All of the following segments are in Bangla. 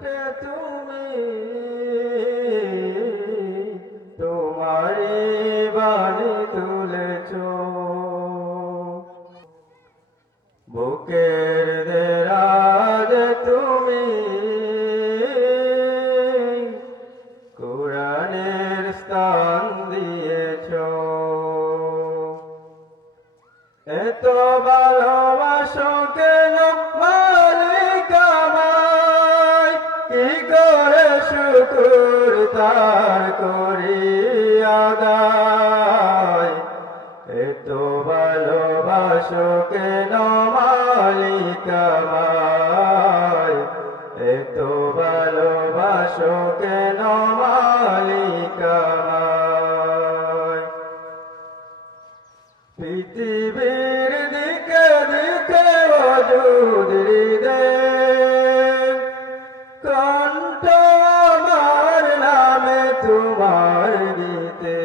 কণ্ঠে তুমি তোমারি বাণী তুলেছ, বুকের দেরাজ তুমি কোরআনের স্থান দিয়েছ। এত ভালোবাসো কেন মালিক আমায়, কি করে শুকর তার করি আদায়। এত ভালোবাসো কেন মালিক আমায়, এত ভালোবাসো কেন মালিক আমায়। পৃথিবীর দিকে দিকে ওজুদ হৃদে কণ্ঠ আমার নামে তোমার গীতে।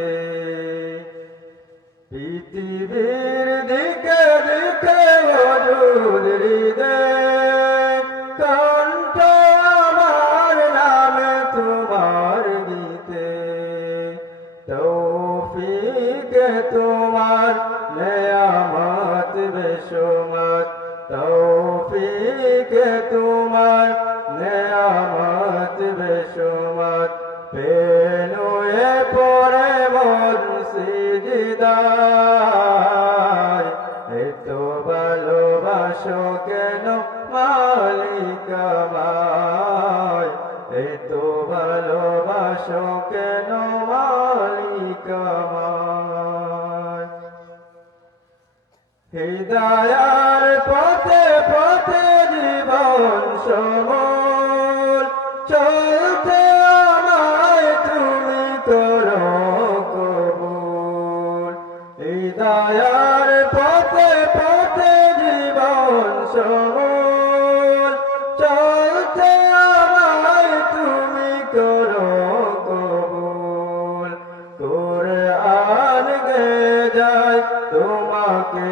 পৃথিবীর দিকে দিকে ওজুদ হৃদে কণ্ঠ আমার নামে তোমার গীতে। তৌফিকে তোমার নেয়ামত বেশুমার, তৌফিকে তোমার নেয়ামত বেশুমার। পেনুয়ে পড়ে মন সিজদায়, এত ভালোবাসো কেন মালিক আমায়, এত ভালোবাসো কেন মালিক আমায়। হৃদয়ার পথে পথে জীবন সমর, চলতে আমায় তুমি করো কবুল। হৃদয়ার পথে পথে জীবন সমর, চলতে আমায় তুমি করো কবুল। কুরআন গে যায় তোমাকে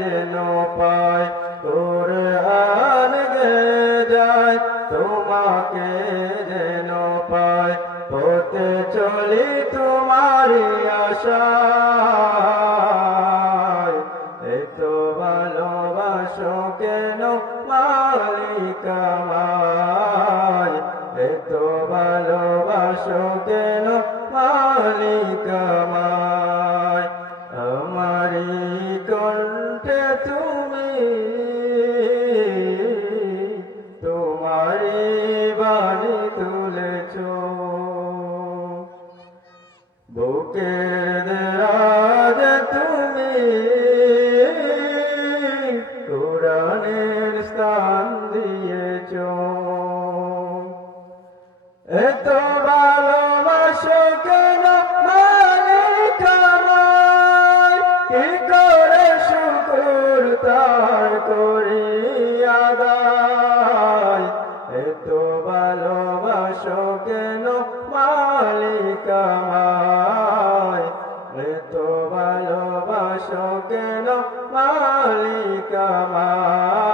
যেন পায়, কুরআন গে যায় তোমাকে যেন পায়। পথে চলি তোমারি আশায়, এত ভালোবাসো কেন মালিক আমায়, এত ভালোবাসো কেন মালিক আমায়। আমারি কণ্ঠে তুমি তোমারি বাণী তুলেছ, বুকের দেরাজ তুমি কোরআনের স্থান দিয়েছ। এত ভালোবাসো কেন মালিক আমায়, কি করে শুকর তার করি আদায়। এত ভালোবাসো কেন মালিক আমায়, এত ভালোবাসো কেন মালিক আমায়।